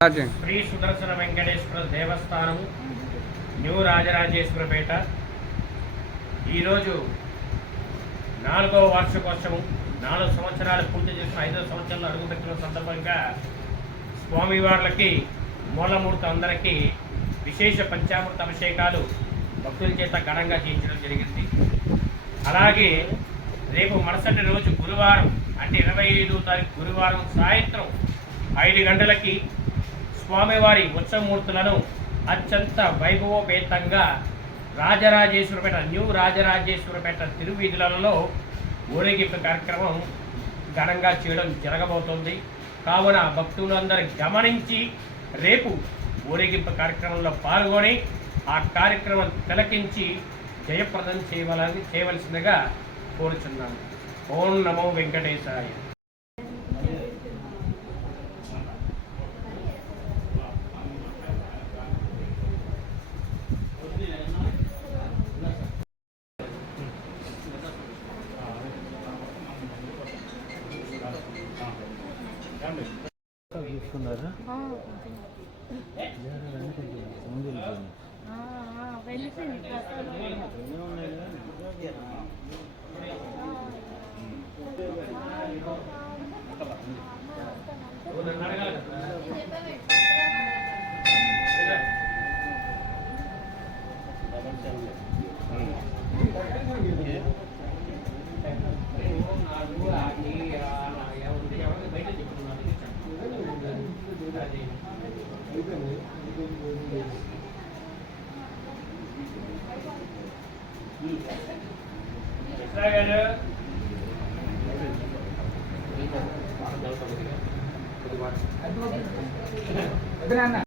శ్రీ సుదర్శన Venkateswara దేవస్థానము new Rajarajeswarapeta ఈరోజు 4వ వార్షికోత్సవం 4 సంవత్సరాలు పూర్తి చేసిన 5వ సంవత్సరంలో అడుగుపెట్టిన సందర్భంగా స్వామివార్లకి మూలమూర్తి అందరికీ విశేష పంచామృత అభిషేకాలు భక్తుల చేత ఘనంగా చేయించడం జరిగింది. అలాగే రేపు మరుసటి రోజు గురువారం అంటే 25వ తారీఖు గురువారం సాయంత్రం 5 గంటలకి స్వామివారి ఉత్సవమూర్తులను అత్యంత వైభవోపేతంగా రాజరాజేశ్వరపేట న్యూ రాజరాజేశ్వరపేట తిరువీధులలో ఊరేగింపు కార్యక్రమం ఘనంగా చేయడం జరగబోతోంది. కావున భక్తులందరూ గమనించి రేపు ఊరేగింపు కార్యక్రమంలో పాల్గొని ఆ కార్యక్రమం తిలకించి జయప్రదం చేయవలసిందిగా కోరుచున్నాను. ఓం నమో వెంకటేశాయ. చూసుకున్నారా Benar.